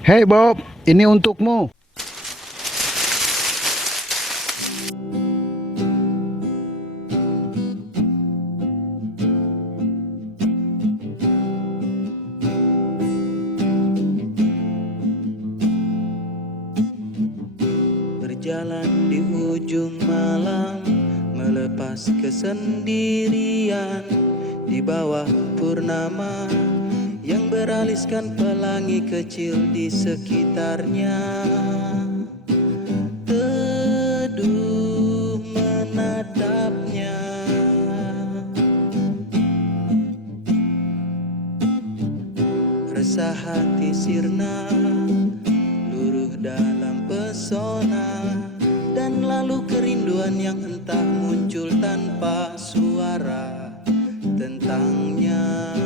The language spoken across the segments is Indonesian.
Hei Bob, ini untukmu. Berjalan di ujung malam, melepas kesendirian di bawah purnama yang beraliskan pelangi kecil di sekitarnya. Teduh menatapnya, resah hati sirna, luruh dalam pesona, dan lalu kerinduan yang entah muncul tanpa suara tentangnya.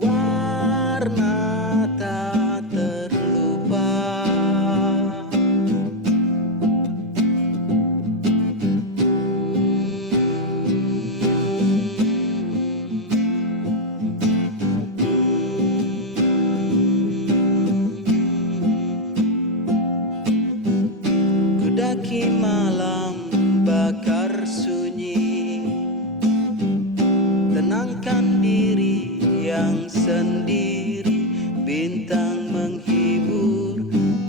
Warna tak terlupa, kudaki malam bakar sunyi, tenangkan diri yang sendiri, bintang menghibur,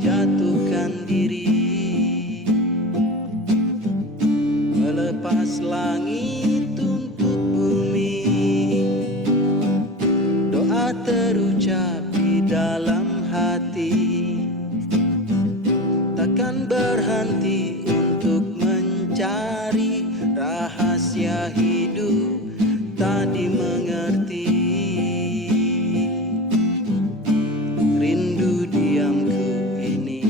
jatuhkan diri, melepas langit untuk bumi, doa terucap di dalam hati, takkan berhenti untuk mencari rahasia hidup tak dimengerti. Rindu diamku ini,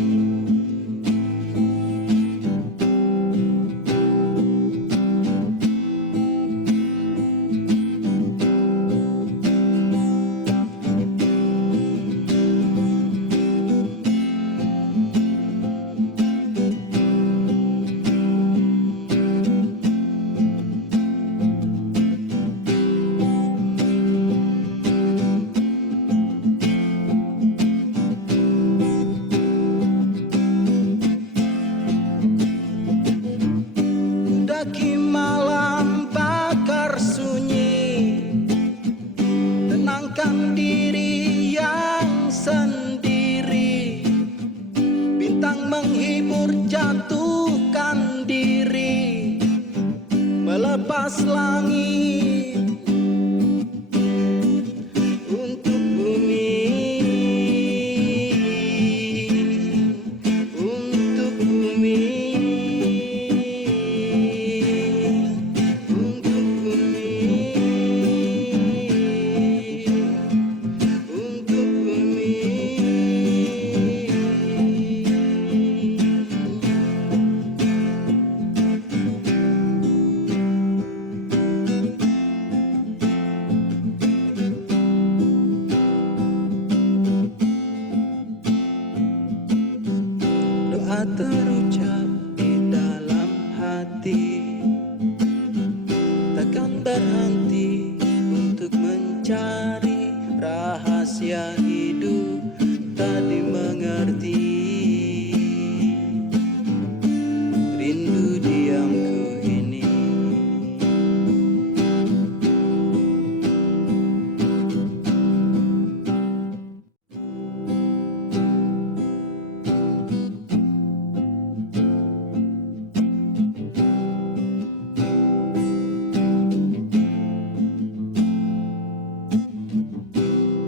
daki malam bakar sunyi, tenangkan diri yang sendiri, bintang menghibur, jatuhkan diri, melepas langit untuk bumi, untuk bumi, untuk bumi, untuk bumi. Doa terucap di dalam hati, takkan berhenti untuk mencari rahasia hidup tak dimengerti. Rindu diamku ini,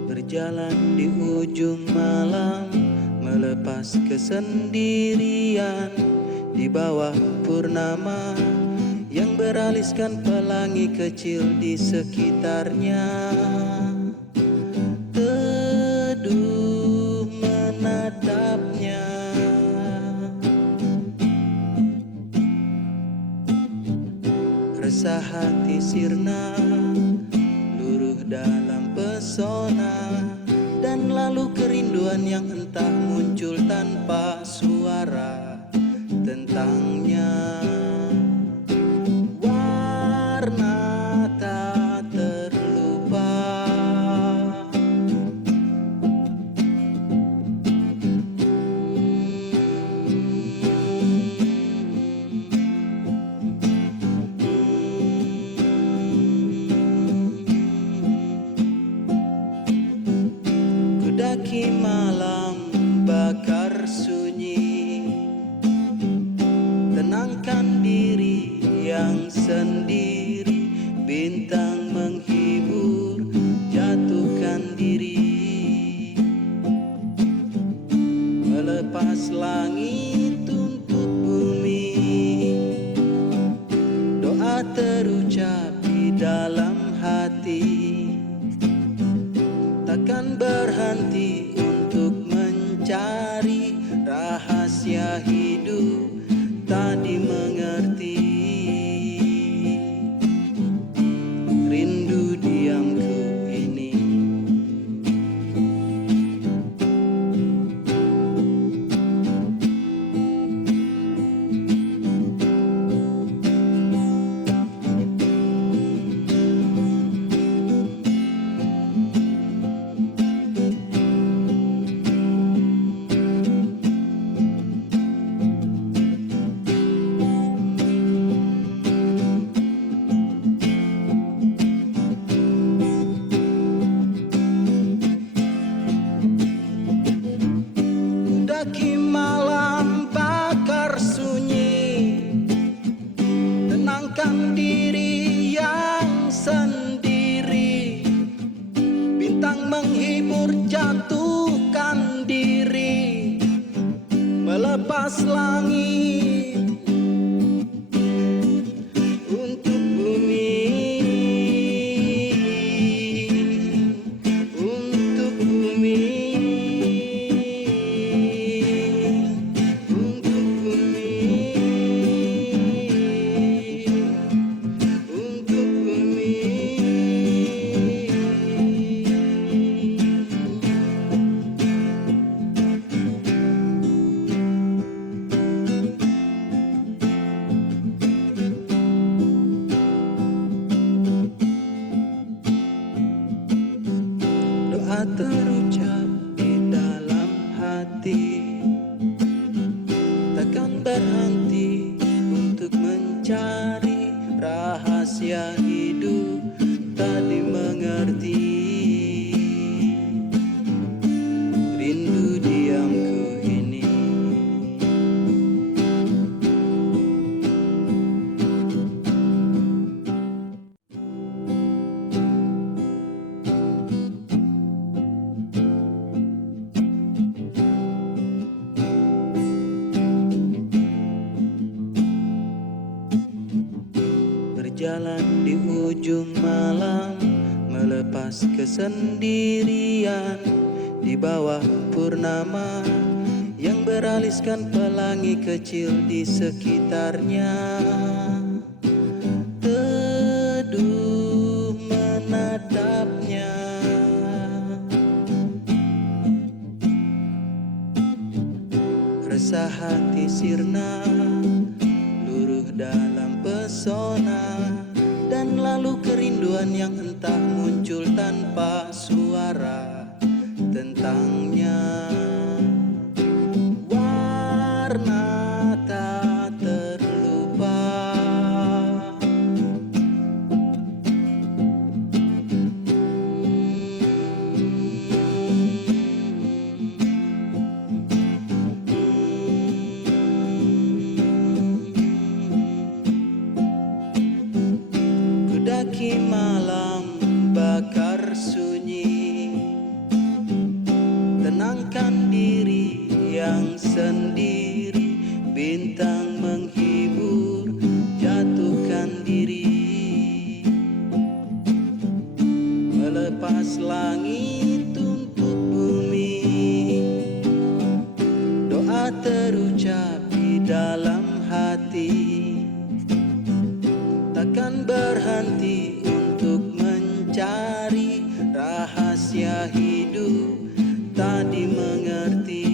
berjalan di ujung malam, melepas kesendirian di bawah purnama yang beraliskan pelangi kecil di sekitarnya. Teduh menatapnya, resah hati sirna, luruh dalam pesona, dan lalu kerinduan yang entah muncul tanpa suara tentangnya. Warna tak terlupa, Mendaki malam bakar sunyi, tenangkan diri yang sendiri. Bintang menghibur, jatuhkan diri. Melepas langit untuk bumi, doa terucap di dalam hati. Takkan berhenti untuk mencari rahasia hidup tak dimengerti. Rindu diamku ini. Mendaki malam bakar sunyi, tenangkan diri yang sendiri. Bintang menghibur, jatuhkan diri. Melepas langit untuk bumi, untuk bumi. Doa terucap di dalam hati, takkan berhenti untuk mencari rahasia hidup tak dimengerti. Rindu diamku ini. Berjalan di ujung malam, melepas kesendirian di bawah purnama yang beraliskan pelangi kecil di sekitarnya. Teduh menatapnya, resah hati sirna, luruh dalam pesona, dan lalu kerinduan yang entah muncul tanpa suara tentangnya. Warna tak terlupa, mendaki malam bakar sunyi, tenangkan diri yang sendiri. Bintang menghibur, jatuhkan diri. Melepas langit untuk bumi, doa terucap di dalam hati. Takkan berhenti untuk mencari rahasia hidup tak dimengerti.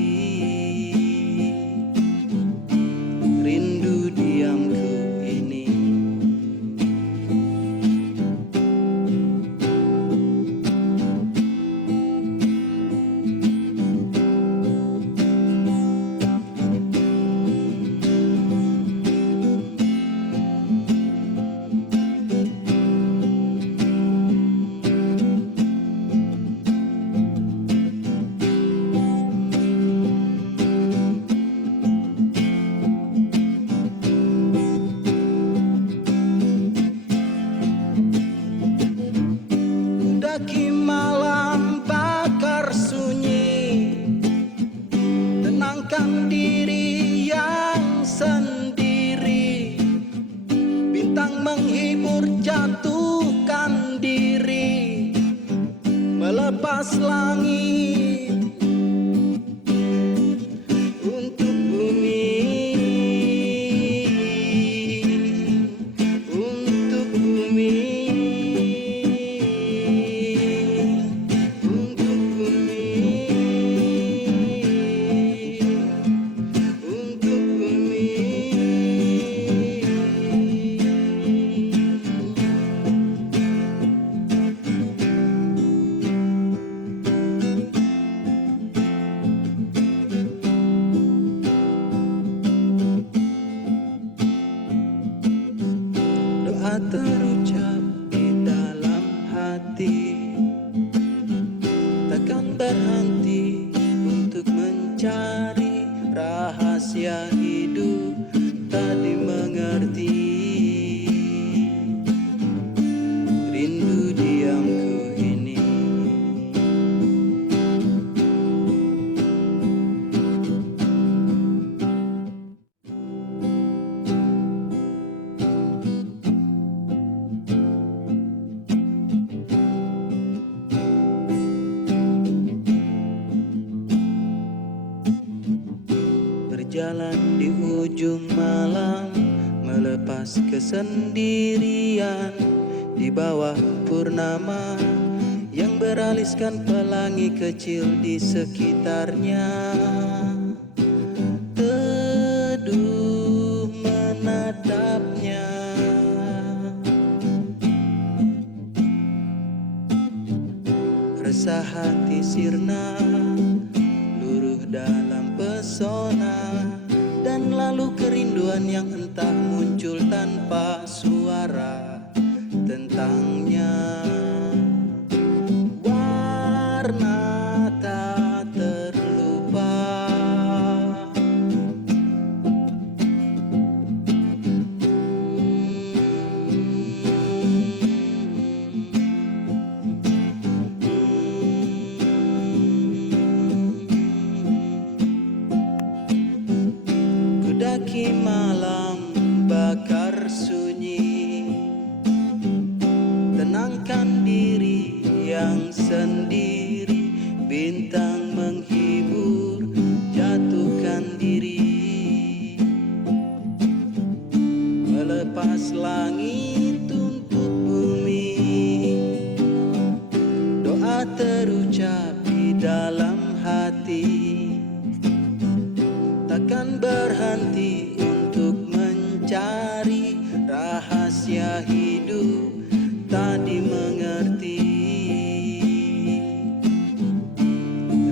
berhenti untuk mencari rahasia hidup tak dimengerti. Rindu diamku ini. Berjalan di ujung malam, melepas kesendirian di bawah purnama yang beraliskan pelangi kecil di sekitarnya. Teduh menatapnya, resah hati sirna, luruh dalam pesona, dan lalu kerinduan yang entah muncul tanpa suara tentangnya. Warna tak terlupa, kudaki malam bakar sunyi, tenangkan diri yang sendiri, bintang menghibur, jatuhkan diri, melepas langit untuk bumi. Doa terucap di dalam hati, takkan berhenti untuk mencari rahasia hidup tak dimengerti.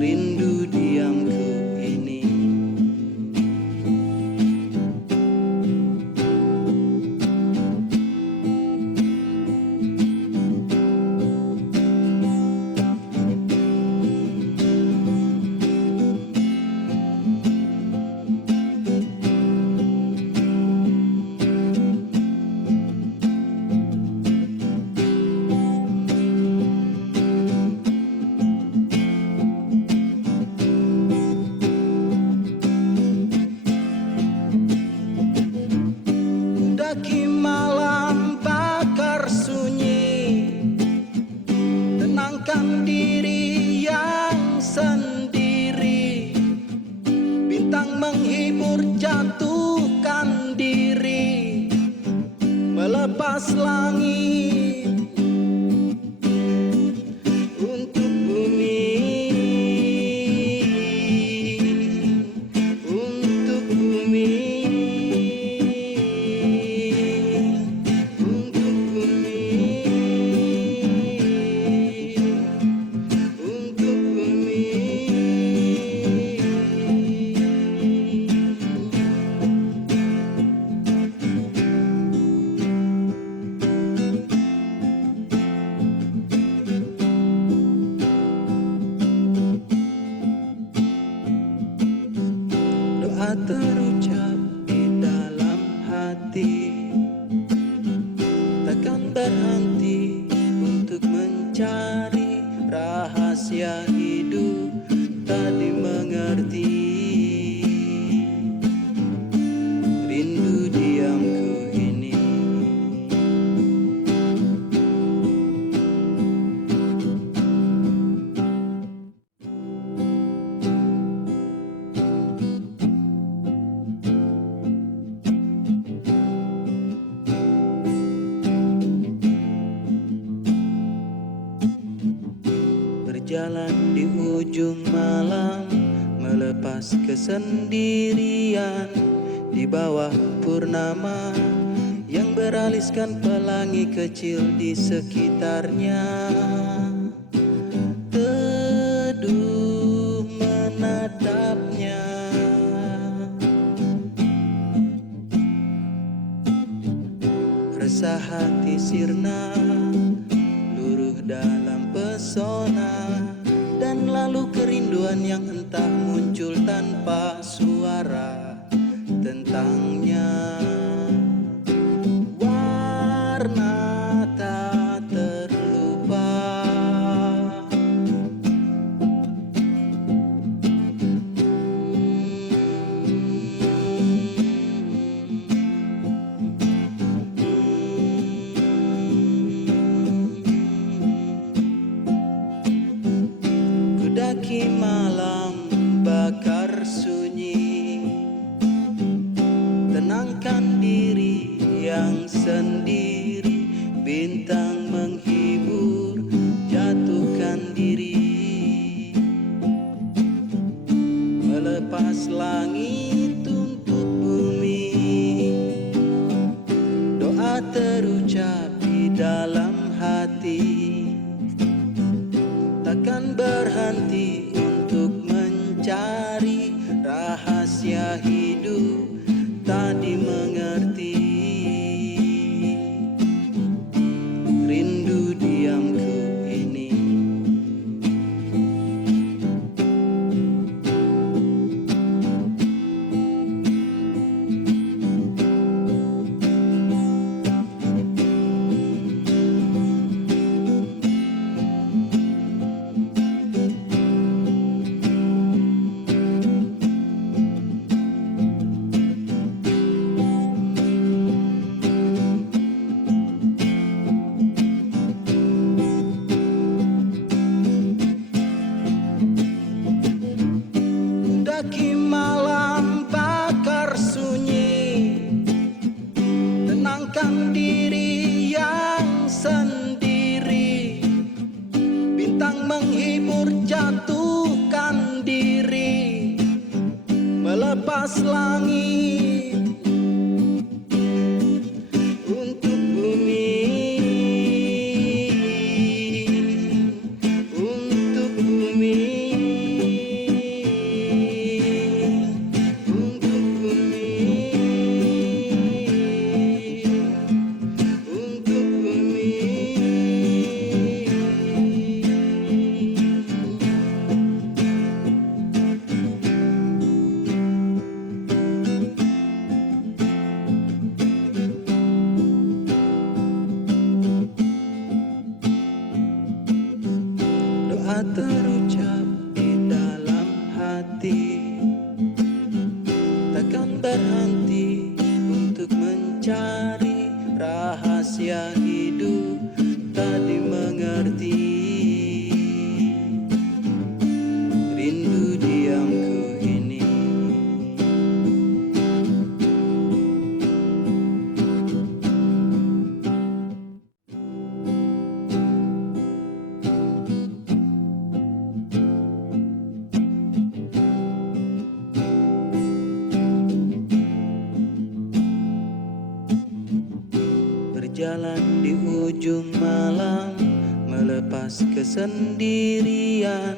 Rindu diamku ini. Daki malam bakar sunyi, tenangkan diri yang sendiri, bintang menghibur, jatuhkan diri, melepas langit untuk bumi. Untuk bumi. Doa terucap di dalam hati, takkan berhenti untuk mencari rahasia hidup tak dimengerti. Rindu diamku ini. Berjalan di ujung malam, melepas kesendirian di bawah purnama yang beraliskan pelangi kecil di sekitarnya. Teduh menatapnya, resah hati sirna, luruh dalam pesona, dan lalu kerinduan yang entah muncul tanpa suara tentangnya. Warna tak terlupa, kudaki malam bakar sunyi, tenangkan diri yang sendiri, bintang menghibur, jatuhkan diri, melepas langit untuk bumi, doa terucap di dalam hati, takkan berhenti untuk mencari rahasia hidup tak dimengerti. Rindu diamku ini, daki malam bakar sunyi, tenangkan diri yang sendiri, bintang menghibur, jatuhkan diri, melepas langit untuk bumi, untuk bumi, untuk bumi, untuk bumi. Doa terucap di dalam hati, takkan berhenti untuk mencari rahasia hidup tak dimengerti. Rindu diamku ini, berjalan di ujung malam, melepas kesendirian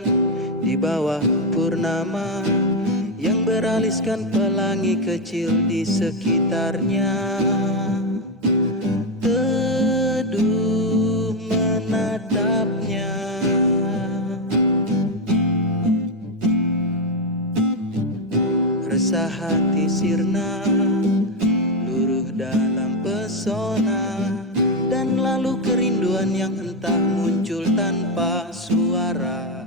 di bawah purnama yang beraliskan pelangi kecil di sekitarnya. Teduh menatapnya, resah hati sirna, luruh dalam pesona, dan lalu kerinduan yang entah muncul tanpa suara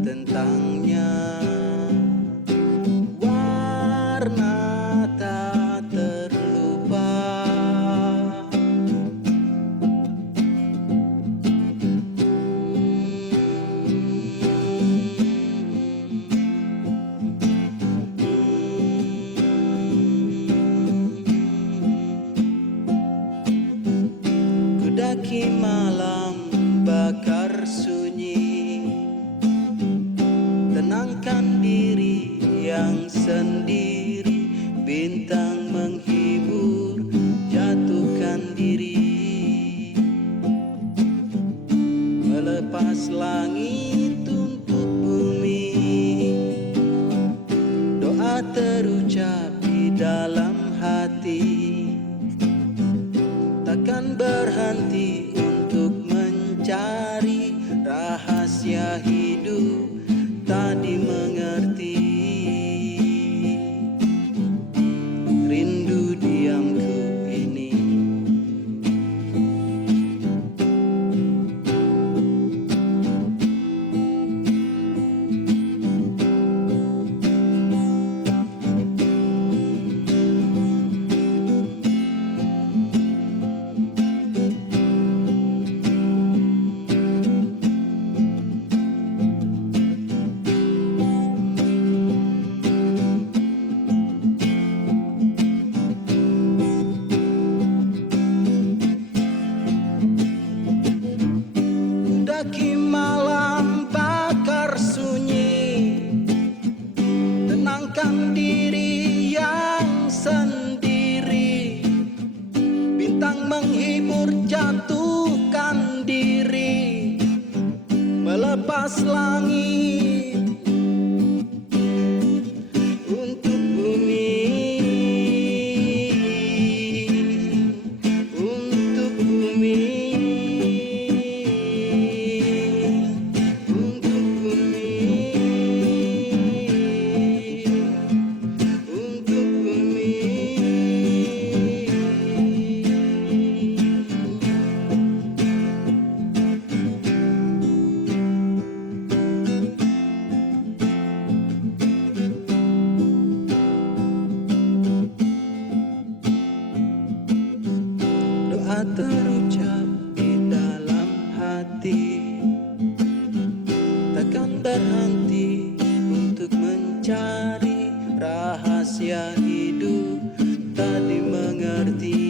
tentangnya. Warna tak terlupa, kudaki malam bakar sunyi, tenangkan diri yang sendiri, bintang menghibur, jatuhkan diri, melepas langit untuk bumi, doa terucap di dalam hati, takkan berhenti untuk mencari rahasia hidup tak tak dimengerti. Rindu diamku ini. Daki malam bakar sunyi, tenangkan diri yang sendiri. Bintang menghibur, jatuhkan diri, melepas langit untuk bumi. Untuk bumi. Doa terucap di dalam hati, takkan berhenti untuk mencari rahasia hidup tak dimengerti.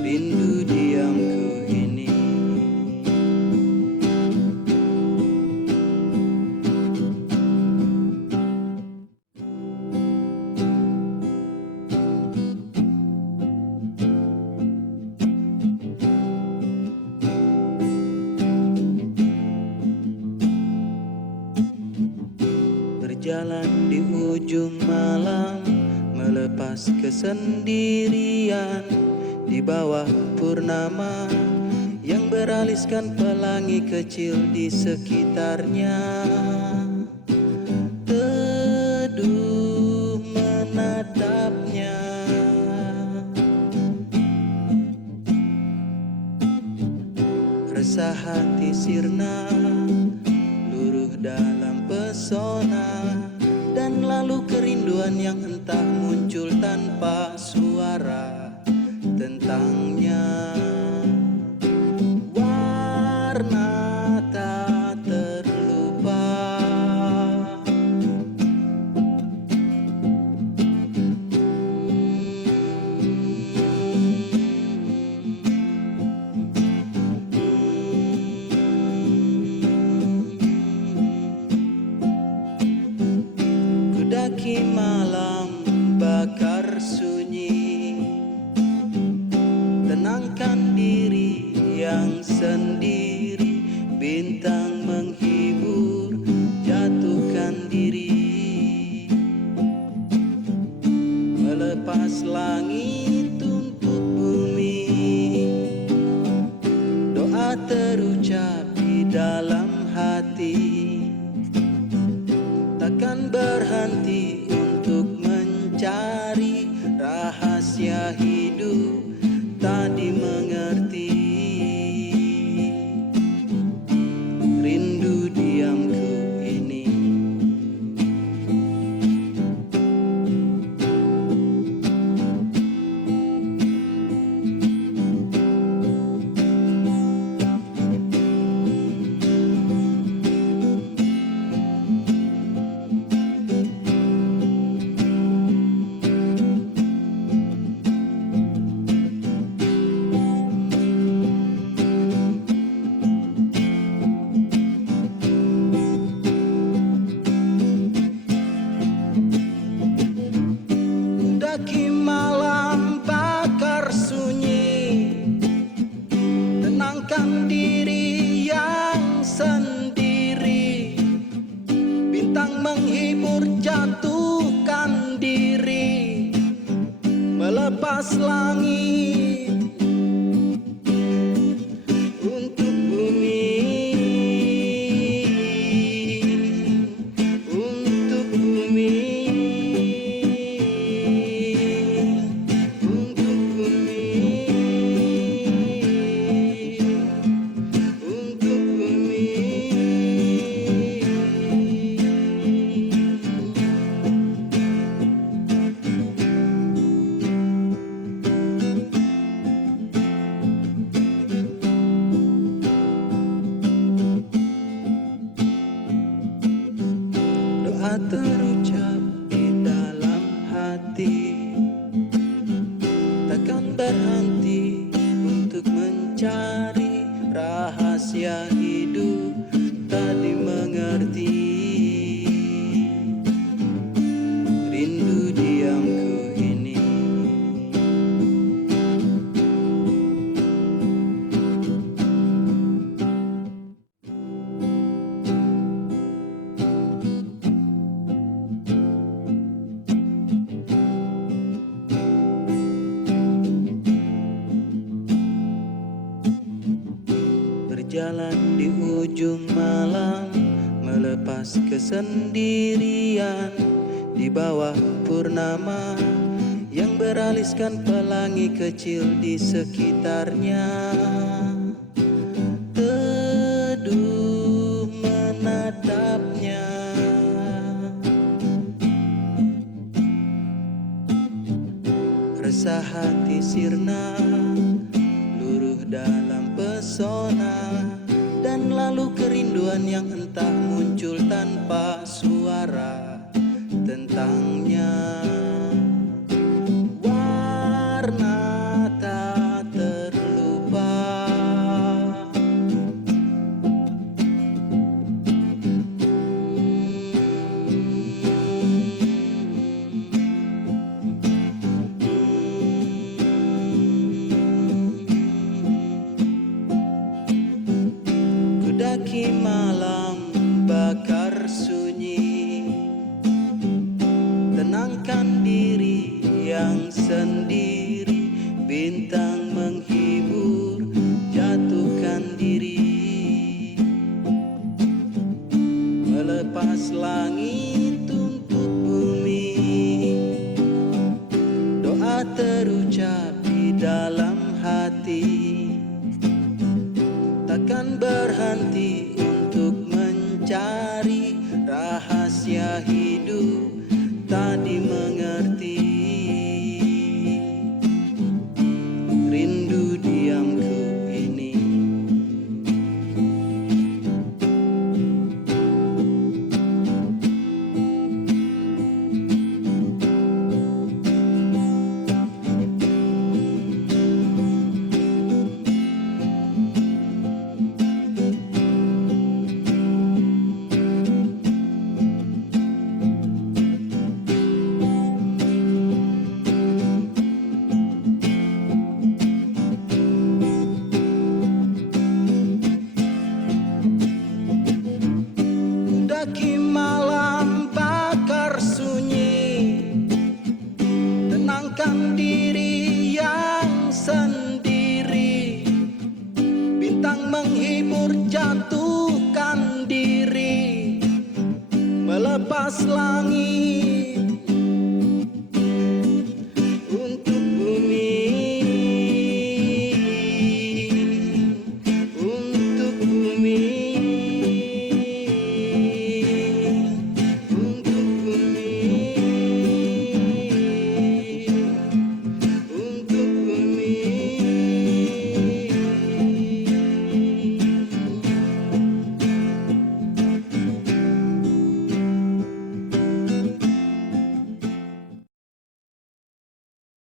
Rindu diamku ini. Berjalan di ujung malam, melepas kesendirian di bawah purnama yang beraliskan pelangi kecil di sekitarnya. Teduh menatapnya, resah hati sirna, luruh dalam pesona, dan lalu kerinduan yang entah muncul tanpa suara tentangnya. Warna tak terlupa, daki malam bakar sunyi, tenangkan diri yang sendiri. Bintang menghibur, jatuhkan diri, melepas langit untuk bumi. Doa terucap di dalam hati, takkan berhenti untuk mencari rahasia hidup tak dimengerti. Rindu diamku ini. Daki malam bakar sunyi, tenangkan diri yang sendiri. Bintang menghibur, jatuhkan diri, melepas langit untuk bumi. doa terucap di dalam hati, takkan berhenti untuk mencari rahasia hidup tak dimengerti. Rindu diamku ini. Berjalan di ujung malam, melepas kesendirian di bawah purnama yang beraliskan pelangi kecil di sekitarnya. Teduh menatapnya, resah hati sirna, luruh dalam pesona, dan lalu kerinduan yang entah muncul tanpa suara tentangnya. Warna tak terlupa, kudaki malam bakar sunyi, tenangkan diri yang sendiri, bintang menghibur, jatuhkan diri, melepas langit untuk bumi, doa terucap di dalam hati, takkan berhenti untuk mencari rahasia hidup tak dimengerti. Rindu diamku ini. Daki malam bakar sunyi, tenangkan diri yang sendiri, bintang menghibur, jatuhkan diri, melepas langit